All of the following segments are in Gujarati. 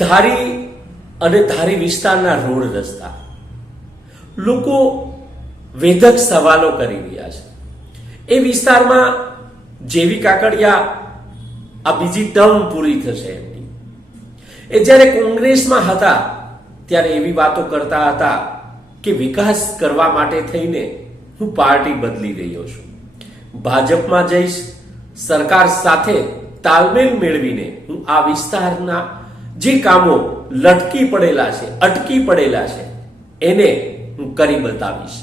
ધારી અને ધારી વિસ્તારના રોડ રસ્તા. લોકો વેધક સવાલો કરી રહ્યા છે. એ વિસ્તારમાં જેવી કાકડિયા આ બીજી ટર્મ પૂરી થશે એમની. એ જ્યારે કોંગ્રેસમાં હતા, ત્યારે એવી વાતો કરતા હતા કે વિકાસ કરવા માટે થઈને હું પાર્ટી બદલી રહ્યો છું. ભાજપમાં જઈશ, સરકાર સાથે તાલમેલ મેળવીને હું આ વિસ્તારના જે કામો લટકી પડેલા છે અટકી પડેલા છે એને હું કરી બતાવીશ.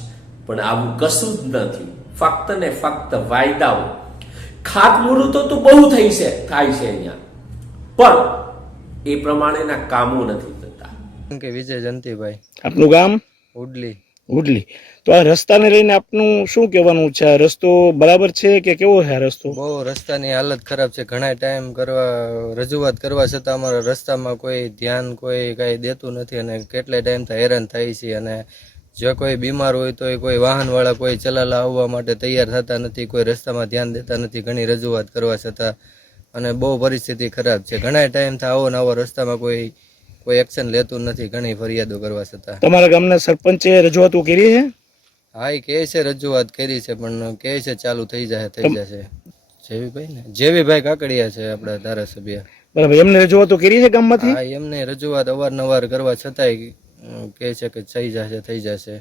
પણ આવું કશું જ નથી ફક્ત ને ફક્ત વાયદાઓ. ખાતમુહૂર્તો તો બહુ થઈ છે થાય છે અહીંયા. પણ એ પ્રમાણેના કામો નથી થતા. કે વિજય જંતીભાઈ આપનું ગામ? ઉડલી. ઉડલી. તો આ રસ્તાને લઈને આપનું શું કહેવાનું છે? આ રસ્તો બરાબર છે કે કેવો છે રસ્તો? બહુ રસ્તાની હાલત ખરાબ છે. ઘણા ટાઈમ કરવા, રજૂઆત કરવા છતાં અમારા રસ્તામાં કોઈ ધ્યાન, કોઈ કાંઈ દેતું નથી અને કેટલાય ટાઈમથી હેરાન થાય છે અને જો કોઈ બીમાર હોય તો એ કોઈ વાહનવાળા, કોઈ ચલાલા આવવા માટે તૈયાર થતા નથી, કોઈ રસ્તામાં ધ્યાન દેતા નથી, ઘણી રજૂઆત કરવા છતાં. અને બહુ પરિસ્થિતિ ખરાબ છે. ઘણા ટાઈમથી આવો ને આવો રસ્તામાં કોઈ કોઈ એક્શન લેતું નથી ઘણી ફરિયાદો કરવા છતાં. તમારા ગામના સરપંચે રજૂઆતો કરી છે? હા એ કહે છે રજૂઆત કરી છે પણ કહે છે ચાલુ થઈ જાય થઈ જશે જેવીભાઈ ને? જેવીભાઈ કાકડિયા છે આપણા ધારાસભ્ય. બરાબર એમને રજૂઆતો કરી છે ગામમાંથી? હા એમને રજૂઆત અવારનવાર કરવા છતાંય કે કહે છે કે થઈ જશે થઈ જશે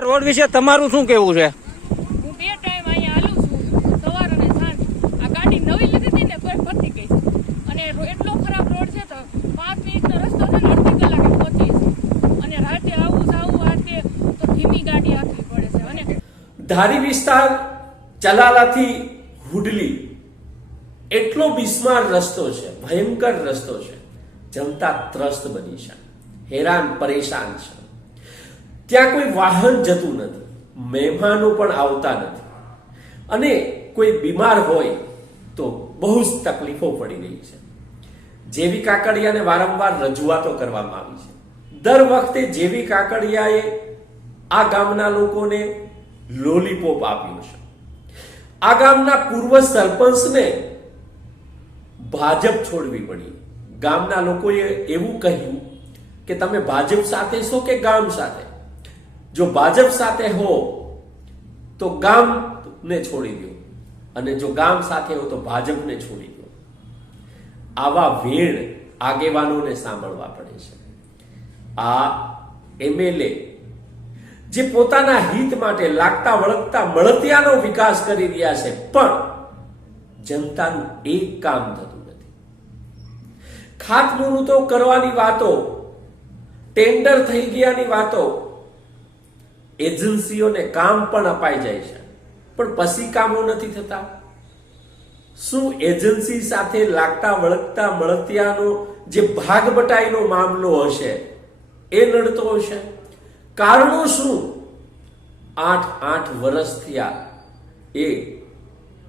રોડ વિશે તમારું શું કેવું છે હું બે ટાઈમ અહીંયા હાલું છું સવાર અને સાંજ આ ગાડી નવી લીધી હતી ને તોય ફરતી ગઈ છે અને રો- એટલો ખરાબ રોડ છે તો પાંચ મિનિટનો રસ્તો છે ને અડધી કલાકે પહોંચી છે અને રાતે આવું જાવું આ તે તો ધીમી ગાડી આખવી પડે છે અને ધારી વિસ્તાર ચલાલાથી હુડલી. એટલો બિસ્માર રસ્તો છે, ભયંકર રસ્તો છે. જનતા ત્રસ્ત બની છે. હેરાન, પરેશાન છે. ત્યાં કોઈ વાહન જતું નથી, મહેમાનો પણ આવતા નથી. અને કોઈ બીમાર હોય તો બહુ જ તકલીફો પડી રહી છે. જેવી કાકડિયાને વારંવાર રજૂઆતો કરવામાં આવી છે. દર વખતે જેવી કાકડિયાએ આ ગામના લોકોને લોલીપોપ આપ્યો છે આ ગામના પૂર્વ સરપંચને ભાજપ છોડવી પડી. ગામના લોકોએ એવું કહ્યું કે તમે ભાજપ સાથે છો કે ગામ સાથે? જો ભાજપ સાથે હો, તો ગામને છોડી દો. અને જો ગામ સાથે હો, તો ભાજપને છોડી દો. આવા વેણ આગેવાનોને સાંભળવા પડે છે. આ એમએલએ જે પોતાના હિત માટે લાગતા, વળગતા, મળતિયાનો વિકાસ કરી રહ્યા છે. પણ જનતાનું એક કામ થતું નથી. ખાતમુહૂર્તો કરવાની વાતો, ટેન્ડર થઈ ગયાની વાતો, એજન્સીઓને કામ પણ અપાઈ જાય છે. પણ પછી કામો નથી થતા. શું એજન્સી સાથે લાગતા, વળગતા, મળતિયાનો જે ભાગ બટાઈનો મામલો હશે, એ નડતો હશે? કારણો શું? આઠ આઠ વર્ષ થયા. એ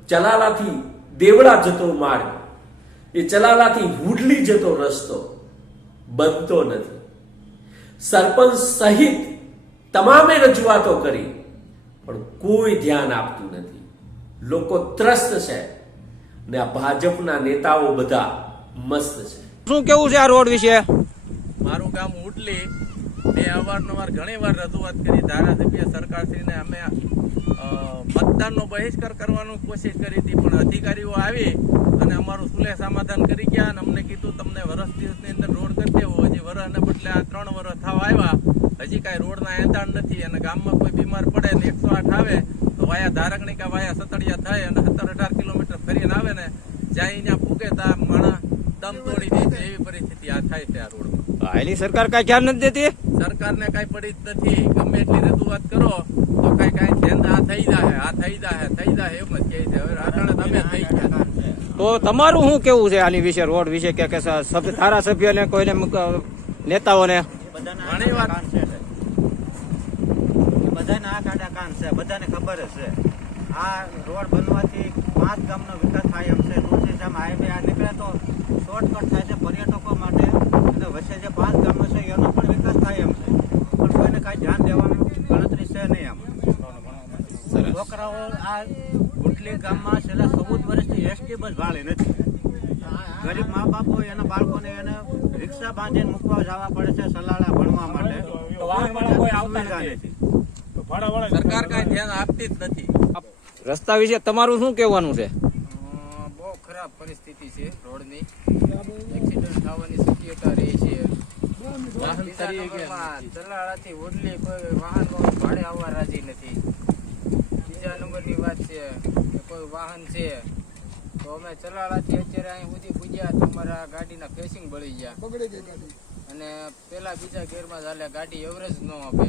ચલાલાથી દેવડા જતો માર્ગ એ ચલાલાથી હુડલી જતો રસ્તો. બનતો નથી. સરપંચ સહિત તમામે રજૂઆતો કરી પણ કોઈ ધ્યાન આપતું નથી. લોકો ત્રસ્ત છે ને આ ભાજપના નેતાઓ બધા મસ્ત છે. શું કેવું છે આ રોડ વિશે? મારું ગામ ઉડલી મેં અવારનવાર ઘણી વાર રજૂઆત કરી, ધારાસભ્ય સરકારશ્રીને અમે મતદાનનો બહિષ્કાર કરવાનું કોશિશ કરી હતી, પણ અધિકારીઓ આવી અને અમારું સુલે સમાધાન કરી ગયા અને અમને કીધું, તમને વર્ષ દિવસની અંદર રોડ કરી દેવો. હજી વરસને બદલે આ ત્રણ વરસ થવા આવ્યા. હજી કાંઈ રોડના એંધાણ નથી અને ગામમાં કોઈ બીમાર પડે ને એકસો આઠ આવે, તો વાયા ધારકણી કે વાયા સતડિયા થાય અને સત્તર અઢાર કિલોમીટર ફરીને આવે ને જ્યાં અહીંયા ફૂકે ત્યાં માણસ દમ તોડી દે છે એવી પરિસ્થિતિ આ થાય છે આ રોડમાં. એની સરકાર કઈ ધ્યાન નથી દેતી? સરકારને કાંઈ પડી જ નથી. ગમે એટલી રજૂઆત કરો તો કઈ કઈ ધ્યાન આ થઈ જાય આ થઈ જાય થઈ જાય એમ જ કહે છે. હવે તમે થઈ ગયા. તો તમારું શું કેવું છે આની વિશે રોડ વિશે? કે કે સ- સભ્ય- ધારાસભ્યને કોઈને નેતાઓને? ઘણી વાર બધાને આ કાઢા કાન છે બધાને ખબર જ છે આ રોડ બનવાથી પાંચ ગામનો વિકાસ થાય એમ છે. તુલસીધામ હાઈવે આ નીકળે તો શોર્ટકટ થાય છે વચ્ચે જે પાંચ ગામો છે એનો પણ વિકાસ થાય એમ છે. પણ કોઈને કાંઈ ધ્યાન દેવાનું ગણતરી છે નહીં એમ. છોકરાઓ આ ગુટલી ગામમાં છેલ્લા ચૌદ વર્ષથી એસટી બસ ભાડે નથી. ગરીબ મા બાપ હોય એના બાળકોને એને રિક્ષા બાંધીને મૂકવા જવા પડે છે સલાડા ભણવા માટે. તો વાહનવાળા કોઈ આવતા સુવિધા સરકાર કાંઈ ધ્યાન આપતી જ નથી. રસ્તા વિશે તમારું શું કહેવાનું છે બહુ ખરાબ પરિસ્થિતિ છે એક્સિડન્ટ થવાની શક્યતા રહે છે. ચલાળાથી ઓડલી કોઈ વાહન ભાડે આવવા રાજી નથી. બીજા નંબરની વાત છે કોઈ વાહન છે તો અમે ચલાળાથી અત્યારે અહીં સુધી પૂજ્યા તો અમારા ગાડીના ફેસિંગ બળી ગયા. અને પેલા બીજા ગેરમાં ચાલે ગાડી એવરેજ ન આપે.